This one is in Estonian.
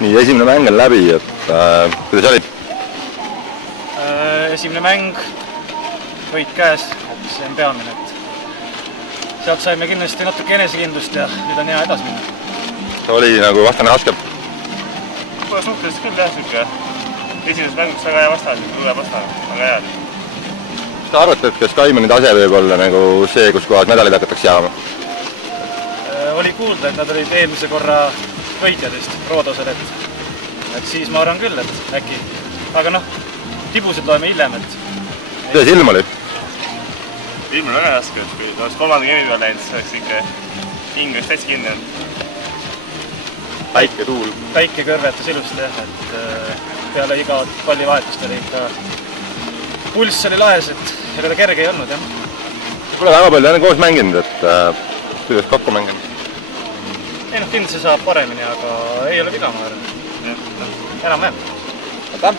nii, esimene mäng on läbi, et kuidas oli? Esimene mäng, võit käes, et see on peamine, et sealt saime kindlasti natuke enesekindlust ja nüüd on hea edasi minna. Oli nagu vastane raske? Pole suhteliselt küll jah, siuke esimesest mänguks väga hea vastane, tugev vastane, väga hea. Mis te arvate, et kas Kaimani tase võib olla nagu see, kus kohas medalid hakatakse jaama? Oli kuulda, et nad olid eelmise korra võitjad vist Roodosel, et siis ma arvan küll, et äkki, aga noh, tibusid loeme hiljem, et... Kuidas ilm oli? Ilm on väga raske, et kui oleks kolmanda kemi peal läinud, siis oleks ikka hing oleks täitsa kinni. Päike, tuul. Päike kõrvetas ilusti jah, et peale iga pallivahetust oli ikka pulss oli lahes, et ega ta kerge ei olnud jah. Pole väga palju enne koos mänginud, et kuidas kokku mänginud? Ei noh, kindlasti saab paremini, aga ei ole viga, ma arvan. Enam-vähem. Aitäh!